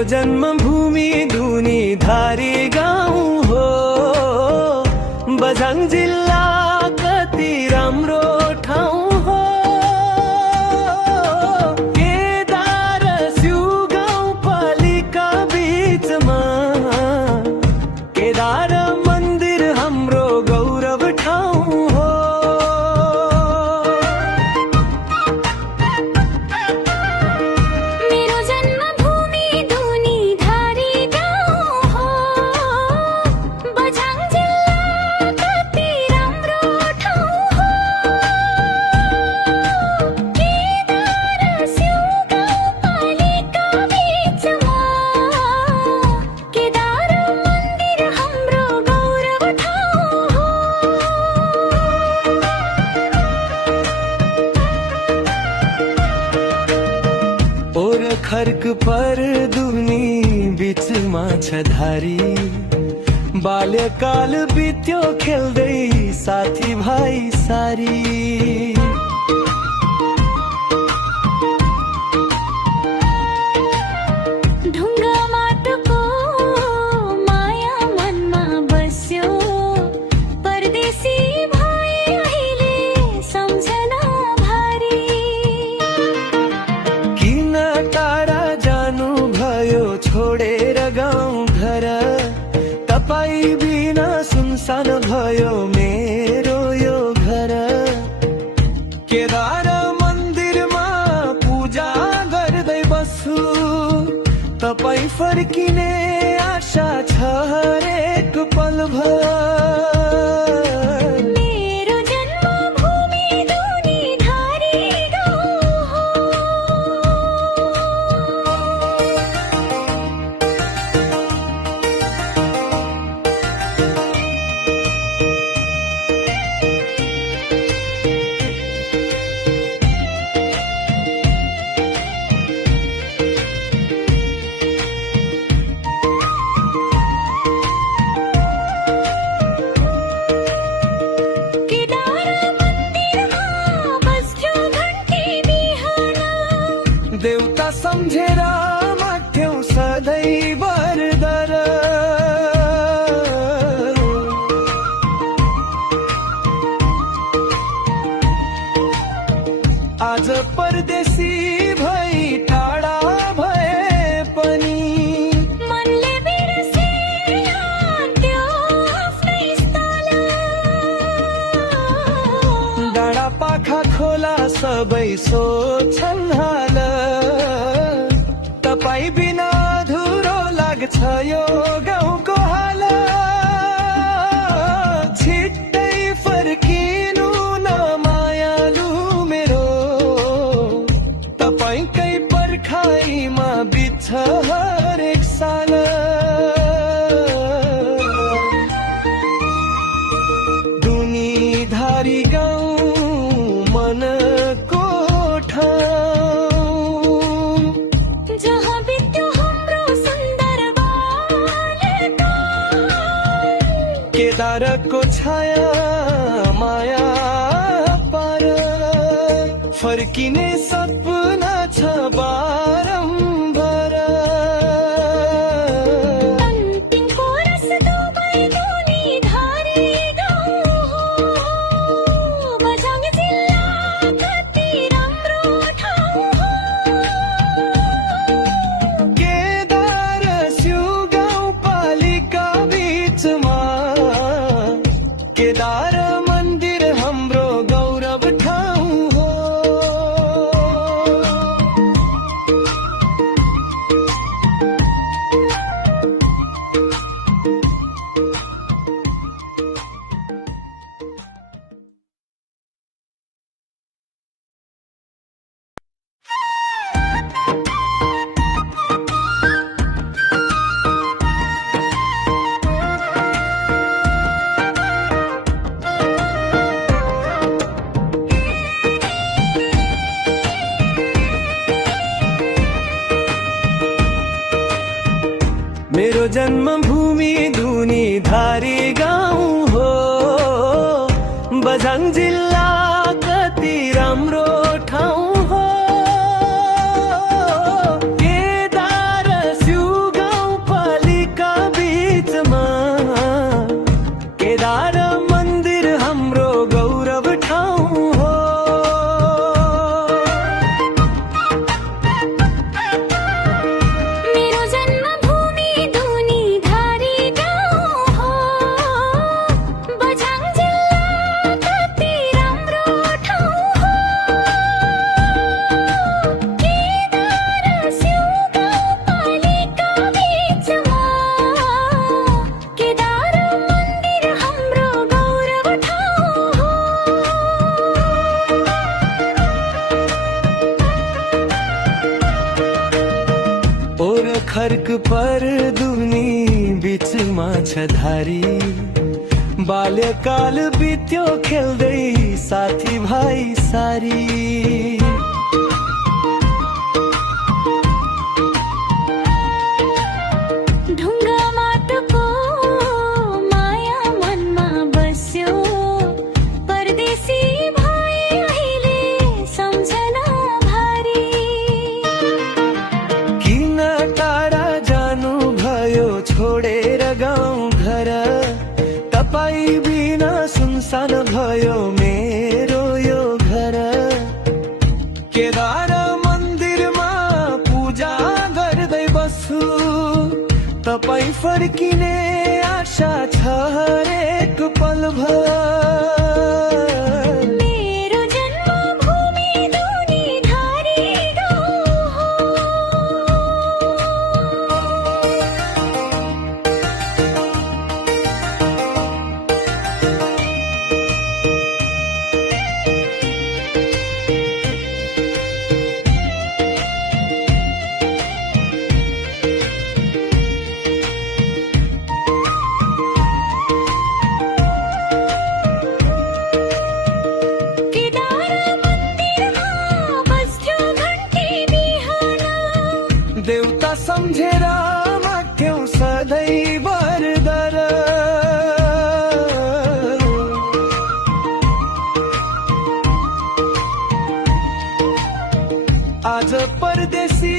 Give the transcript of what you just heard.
मेरो जन्मभूमि धुनी धारी गाउँ हो। बझाङ जिल्ला कति राम्रो ठाउँ हो। केदार स्यु गाउँपालिका बीचमा केदार मन्दिर हाम्रो गौरव ठाउँ हो। मेरो जन्मभूमि धुनी धारी गाउँ हो। बझाङ जिल्ला कति राम्रो ठाउँ हो। केदार स्यु गाउँपालिका बीचमा केदार मन्दिर हाम्रो गौरव ठाउँ हो। ओर खर्क पर दुनी बीचमा छ धारी। बाल्यकाल बित्यो खेल्दै साथी भाइ सारी। ढुङ्गा माटोको माया मनमा बस्यो। परदेशी भए अहिले सम्झना भारी। किन टाढा जानु भयो छोडेर गाउँ घर। तपाईँ बिना सुनसान भयो मेरो यो घर। केदार मन्दिरमा पूजा गर्दै बस्छु। तपाईँ फर्किने आशा छ हरेक पलभर। मेरो जन्मभूमि धुनी धारी गाउँ हो। केदार मन्दिरमा बज्यो घन्टी बिहान। देउता सम्झेर माग्थ्यौ सधैँ वरदान। आज परदेशी भई टाढा भए पनि मनले बिर्से त्यो आफ्नै स्थल। डाँडा पाखा खोला सबै सोध्छन् हाल। तपाईँ बिना अधुरो लाग्छ यो गाउँको हाल। छिट्टै फर्किनु न मायालु मेरो। तपाईँकै पर्खाइमा बित्छ हरेक साल। दुनी धारी गाउँ मनको ठाउँ। जहाँ बित्यो हाम्रो सुन्दर बाल्यकाल। केदारको छाया माया पार। फर्किने सपना छ बारम्बार। अन्तिमको रस डुबाई धुनी धारी गाउँ हो। बझाङ जिल्ला कति राम्रो ठाउँ हो। केदार स्यु गाउँपालिका बीचमा केदार मन्दिर हाम्रो गौरव ठाउँ हो। मेरो जन्मभूमि धुनी धारी गाउँ हो। बझाङ जिल्ला कति राम्रो ठाउँ हो। केदार स्यु खर्क पर दुनी बिचमा छ धारी बाल्यकाल बित्यो खेल्दै साथी भाइ सारी ढुङ्गा माटोको माया मनमा बस्यो परदेशी भए अहिले सम्झना भारी किन टाढा जानु भयो छोडेर गाउँ घर तपाईँ बिना सुनसान भयो मेरो यो घर केदार मन्दिरमा पूजा गर्दै बस्छु तपाईँ फर्किने आशा छ हरेक पल भर मेरो जन्मभूमि दुनी धारी गाउँ हो केदार मन्दिरमा बज्थ्यो घन्टी बिहान देउता सम्झेर माग्थ्यौ सधैँ वरदान आज परदेशी